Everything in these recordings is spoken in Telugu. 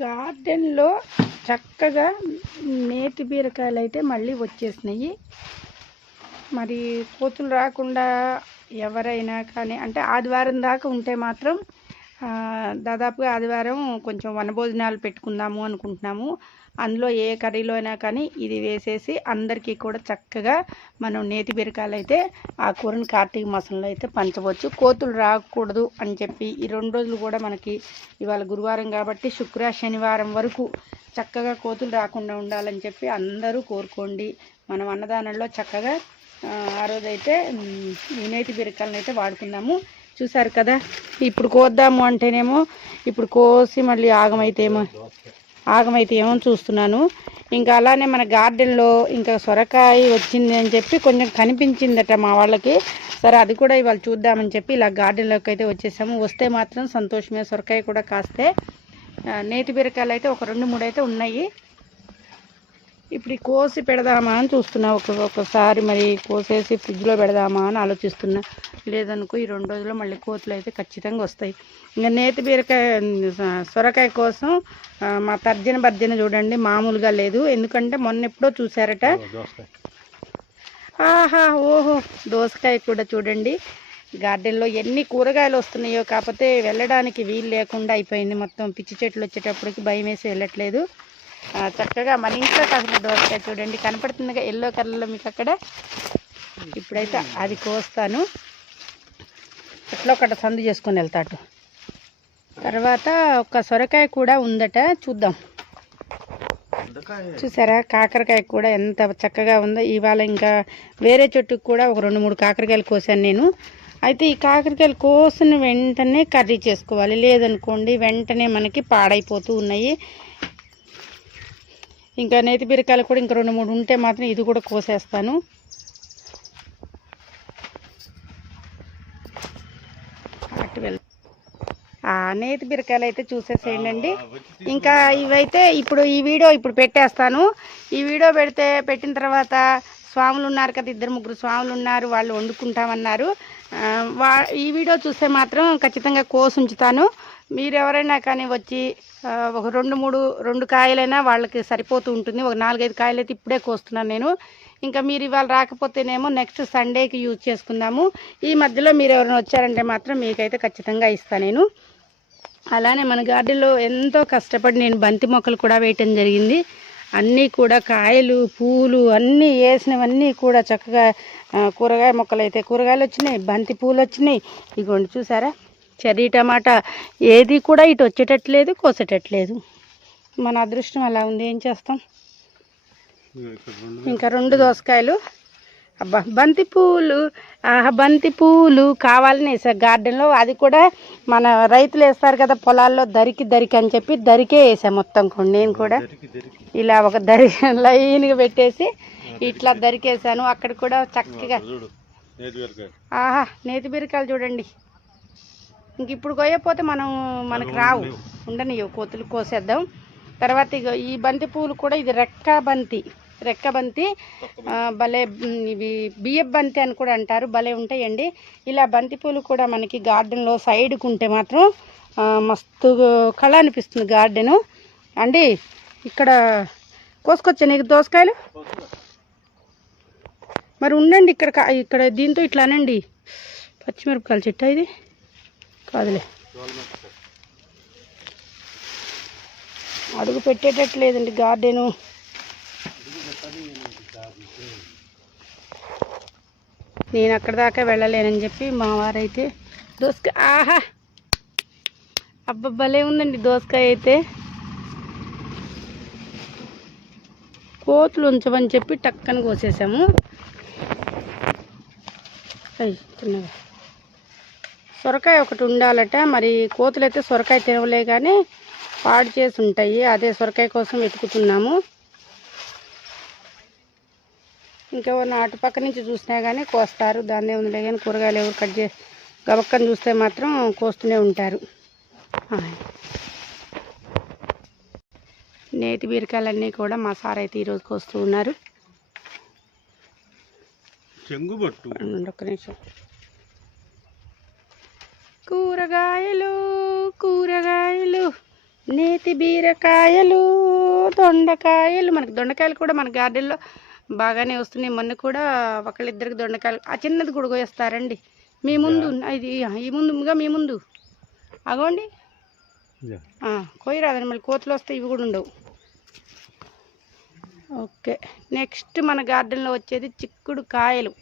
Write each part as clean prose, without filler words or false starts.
గార్డెన్లో చక్కగా నేతి బీరకాయలు అయితే మళ్ళీ వచ్చేసినాయి. మరి కోతులు రాకుండా ఎవరైనా కానీ అంటే ఆదివారం దాకా ఉంటే మాత్రం దాదాపుగా ఆదివారం కొంచెం వనభోజనాలు పెట్టుకుందాము అనుకుంటున్నాము. అందులో ఏ కర్రీలో అయినా కానీ ఇది వేసేసి అందరికీ కూడా చక్కగా మనం నేతి బీరకాయలు అయితే ఆ కూరని కార్తీక మాసంలో అయితే పంచవచ్చు. కోతులు రాకూడదు అని చెప్పి ఈ 2 రోజులు కూడా మనకి ఇవాళ గురువారం కాబట్టి శనివారం వరకు చక్కగా కోతులు రాకుండా ఉండాలని చెప్పి అందరూ కోరుకోండి. మనం అన్నదానంలో చక్కగా ఆ రోజైతే ఈ నేతి బీరకాయలను అయితే వాడుకుందాము. చూసారు కదా, ఇప్పుడు కోద్దాము అంటేనేమో ఇప్పుడు కోసి మళ్ళీ ఆగమైతే ఏమో చూస్తున్నాను. ఇంకా అలానే మన గార్డెన్లో ఇంకా సొరకాయ వచ్చింది అని చెప్పి కొంచెం కనిపించిందట మా వాళ్ళకి. సరే అది కూడా ఇవాళ చూద్దామని చెప్పి ఇలా గార్డెన్లోకి అయితే వచ్చేసాము. వస్తే మాత్రం సంతోషమే. సొరకాయ కూడా కాస్తే నేతి బీరకాయలు అయితే ఒక 2-3 అయితే ఉన్నాయి. ఇప్పుడు కోసి పెడదామా అని చూస్తున్నా. ఒకసారి మరి కోసేసి ఫ్రిడ్జ్లో పెడదామా అని ఆలోచిస్తున్నా. లేదనుకో ఈ 2 రోజుల్లో మళ్ళీ కోతులు అయితే ఖచ్చితంగా వస్తాయి. ఇంకా నేతి బీరకాయ సొరకాయ కోసం మా తర్జన చూడండి మామూలుగా లేదు. ఎందుకంటే మొన్న ఎప్పుడో చూసారట. ఆహా ఓహో, దోసకాయ కూడా చూడండి. గార్డెన్లో ఎన్ని కూరగాయలు వస్తున్నాయో, కాకపోతే వెళ్ళడానికి వీలు లేకుండా అయిపోయింది. మొత్తం పిచ్చి చెట్లు వచ్చేటప్పటికి భయం వేసి వెళ్ళట్లేదు. చక్కగా మన ఇంట్లో కాసిన దోసకాయ చూడండి, కనపడుతుందిగా ఎల్లో కలర్లో మీకు అక్కడ. ఇప్పుడైతే అది కోస్తాను. ఎట్లా ఒకటి సందు చేసుకొని వెళ్తాడు. తర్వాత ఒక సొరకాయ కూడా ఉందట, చూద్దాం. చూసారా కాకరకాయ కూడా ఎంత చక్కగా ఉందో. ఇవాళ ఇంకా వేరే చెట్టుకు కూడా ఒక 2-3 కాకరకాయలు కోసాను నేను. అయితే ఈ కాకరకాయలు కోసిన వెంటనే కర్రీ చేసుకోవాలి, లేదనుకోండి వెంటనే మనకి పాడైపోతూ ఉన్నాయి. ఇంకా నేతి బీరకాయలు కూడా ఇంకా 2-3 ఉంటే మాత్రం ఇది కూడా కోసేస్తాను. నేతి బీరకాయలు అయితే చూసేసేయండి. ఇంకా ఇవైతే ఇప్పుడు ఈ వీడియో పెట్టేస్తాను. ఈ వీడియో పెట్టిన తర్వాత స్వాములు ఉన్నారు కదా, 2-3 స్వాములు ఉన్నారు, వాళ్ళు వండుకుంటామన్నారు. ఈ వీడియో చూస్తే మాత్రం ఖచ్చితంగా కోసి ఉంచుతాను. మీరు ఎవరైనా కానీ వచ్చి ఒక 2 కాయలైనా వాళ్ళకి సరిపోతూ ఉంటుంది. ఒక 4-5 కాయలు అయితే ఇప్పుడే కోస్తున్నాను నేను. ఇంకా మీరు ఇవాళ రాకపోతేనేమో నెక్స్ట్ సండేకి యూజ్ చేసుకుందాము. ఈ మధ్యలో మీరు ఎవరైనా వచ్చారంటే మాత్రం మీకైతే ఖచ్చితంగా ఇస్తాను నేను. అలానే మన గార్డెన్లో ఎంతో కష్టపడి నేను బంతి మొక్కలు కూడా వేయటం జరిగింది. అన్నీ కూడా కాయలు పూలు అన్నీ వేసినవన్నీ కూడా చక్కగా కూరగాయ మొక్కలు అయితే కూరగాయలు వచ్చినాయి, బంతి పూలు వచ్చినాయి. ఇగోండి చూసారా, చెర్రీ టమాటా ఏది కూడా ఇటు వచ్చేటట్లేదు, కోసేటట్లేదు. మన అదృష్టం అలా ఉంది, ఏం చేస్తాం. ఇంకా 2 దోసకాయలు. అబ్బా బంతి పూలు కావాలని వేసా గార్డెన్లో. అది కూడా మన రైతులు వేస్తారు కదా పొలాల్లో, దరికి అని చెప్పి దరికే వేసా మొత్తం. నేను కూడా ఇలా ఒక లైన్గా పెట్టేసి ఇట్లా దరికేసాను. అక్కడ కూడా చక్కగా నేతి బీరకాయలు చూడండి. ఇంక ఇప్పుడు కోయకపోతే మనకు రావు, ఉండనివ్వు కోతులు, కోసేద్దాం. తర్వాత ఈ బంతి పూలు కూడా ఇది రెక్క బంతి భలే, ఇవి బియ్యపు బంతి అని కూడా అంటారు, భలే ఉంటాయండి. ఇలా బంతి పూలు కూడా మనకి గార్డెన్లో సైడ్కు ఉంటే మాత్రం మస్తు కళ అనిపిస్తుంది గార్డెను అండి. ఇక్కడ కోసుకొచ్చా నీకు దోసకాయలు. మరి ఉండండి ఇక్కడ దీంతో ఇట్లా అనండి. పచ్చిమిరపకాయల చెట్టు ఇది కాదులే, అడుగు పెట్టేటట్లేదండి గార్డెను. నేను అక్కడ దాకా వెళ్ళలేనని చెప్పి మా వారైతే దోసకాయ అబ్బబ్బలే ఉందండి దోసకాయ అయితే. కోతులు ఉంచమని చెప్పి టక్కన కోసేసాము. చిన్నగా సొరకాయ ఒకటి ఉండాలట. మరి కోతులు అయితే సొరకాయ తినవలే కానీ పాడు చేసి ఉంటాయి. అదే సొరకాయ కోసం వెతుకుతున్నాము. ఇంకా అటు పక్క నుంచి చూసినా కానీ కోస్తారు, దాన్నే ఉందిలే కానీ కూరగాయలు ఎవరు కట్ చేసి గబక్కని చూస్తే మాత్రం కోస్తూనే ఉంటారు. నేతి బీరకాయలన్నీ కూడా మా సార్ అయితే ఈరోజు కోస్తూ ఉన్నారు. ఒక్క నిమిషం. కూరగాయలు నేతి బీరకాయలు, దొండకాయలు. మనకి దొండకాయలు కూడా మన గార్డెన్లో బాగానే వస్తున్నాయి. మొన్న కూడా ఒకళ్ళిద్దరికి దొండకాయలు, ఆ చిన్నది కూడా కోస్తారండి మీ ముందు. ఇది ఈ ముందుగా మీ ముందు అగోండి. కోయరాదండి, మళ్ళీ కోతులు వస్తే ఇవి కూడా ఉండవు. ఓకే, నెక్స్ట్ మన గార్డెన్లో వచ్చేది చిక్కుడుకాయలు.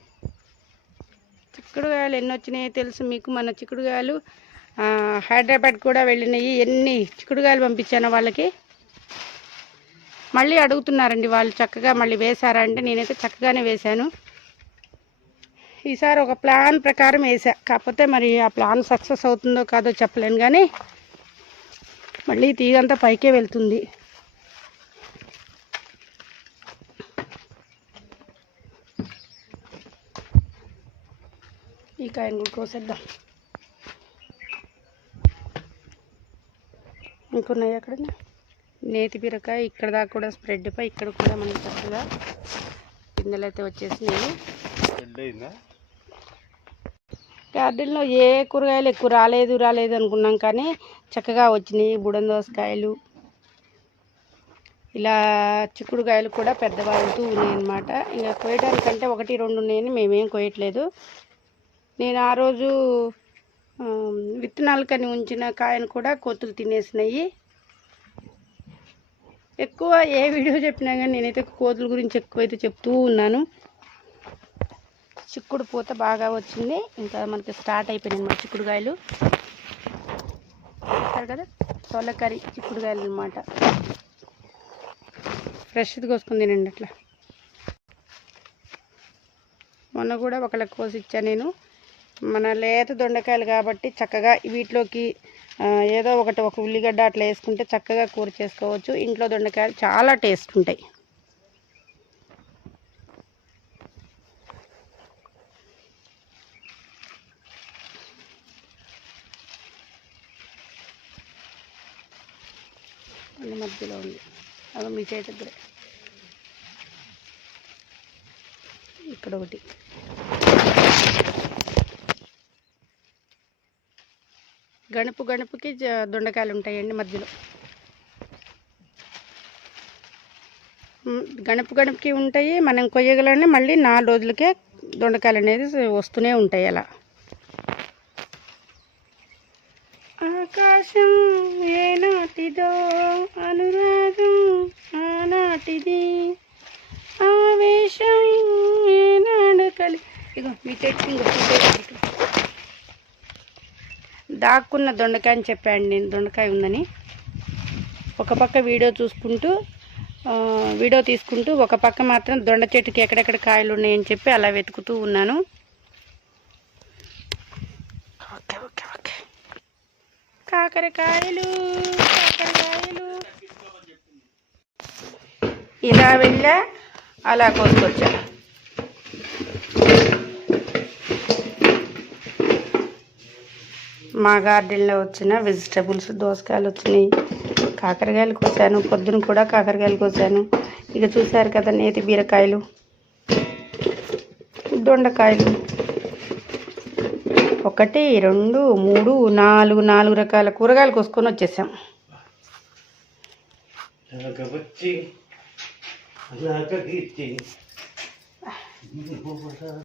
చిక్కుడుకాయలు ఎన్ని వచ్చినాయో తెలుసు మీకు. మన చిక్కుడుకాయలు హైదరాబాద్ కూడా వెళ్ళినాయి. ఎన్ని చిక్కుడుకాయలు పంపించాను వాళ్ళకి. మళ్ళీ అడుగుతున్నారండి వాళ్ళు, చక్కగా మళ్ళీ వేశారా అంటే నేనైతే చక్కగానే వేశాను. ఈసారి ఒక ప్లాన్ ప్రకారం వేసా, కాకపోతే మరి ఆ ప్లాన్ సక్సెస్ అవుతుందో కాదో చెప్పలేను, కానీ మళ్ళీ తీగంతా పైకే వెళ్తుంది. ఈ కాయను కూడా కోసేద్దాం. ఇంకున్నాయి అక్కడ నేతి బీరకాయ. ఇక్కడ దాకా కూడా స్ప్రెడ్ పై, ఇక్కడ కూడా మనకి చక్కగా పిందెలు అయితే వచ్చేసినాయి. గార్డెన్లో ఏ కూరగాయలు ఎక్కువ రాలేదు అనుకున్నాం, కానీ చక్కగా వచ్చినాయి. బుడం దోసకాయలు, ఇలా చిక్కుడుకాయలు కూడా పెద్దవాళ్ళతో ఉన్నాయి అన్నమాట. ఇంకా కోయడానికంటే 1-2 ఉన్నాయని మేమేం కోయట్లేదు. నేను ఆ రోజు విత్తనాలు కని ఉంచిన కాయను కూడా కోతులు తినేసినాయి. ఎక్కువ ఏ వీడియో చెప్పినా కానీ నేనైతే కోతుల గురించి ఎక్కువైతే చెప్తూ ఉన్నాను. చిక్కుడు పూత బాగా వచ్చింది. ఇంకా మనకి స్టార్ట్ అయిపోయినాయి అన్నమాట చిక్కుడుకాయలు. కదా తొలకరి చిక్కుడుకాయలు అన్నమాట. ఫ్రెష్ది కోసుకుని తినండి అట్లా. మొన్న కూడా ఒకళ్ళకి కోసి ఇచ్చా నేను. మన లేత దొండకాయలు కాబట్టి చక్కగా వీటిలోకి ఏదో ఒక ఉల్లిగడ్డ అట్లా వేసుకుంటే చక్కగా కూర చేసుకోవచ్చు. ఇంట్లో దొండకాయలు చాలా టేస్ట్ ఉంటాయి. మధ్యలో ఉంది అదో మీ చేతి దగ్గర. ఇక్కడ ఒకటి. గణపుకి దొండకాయలు ఉంటాయండి మధ్యలో. గణపుకి ఉంటాయి. మనం కొయ్యగలనే మళ్ళీ 4 రోజులకే దొండకాయలు అనేది వస్తూనే ఉంటాయి. అలా ఆకాశం ఏనాటిదో అనురాగం ఆనాటిది ఆవేశం ఏనాడు కలి. ఇగో మీ టెక్సింగ్ దాక్కున్న దొండకాయ అని చెప్పాను నేను. దొండకాయ ఉందని ఒక పక్క వీడియో తీసుకుంటూ ఒక పక్క మాత్రం దొండ చెట్టుకి ఎక్కడెక్కడ కాయలు ఉన్నాయని చెప్పి అలా వెతుకుతూ ఉన్నాను. Okay okay okay. కాకరకాయలు ఇలా వెళ్ళా అలా కోసుకొచ్చా. మా గార్డెన్లో వచ్చిన వెజిటబుల్స్ దోసకాయలు వచ్చినాయి, కాకరకాయలు కోసాను. పొద్దున కూడా కాకరకాయలు కోసాను. ఇక చూసారు కదా నేతి బీరకాయలు, దొండకాయలు. 1, 2, 3, 4 రకాల కూరగాయలు కోసుకొని వచ్చేసాం.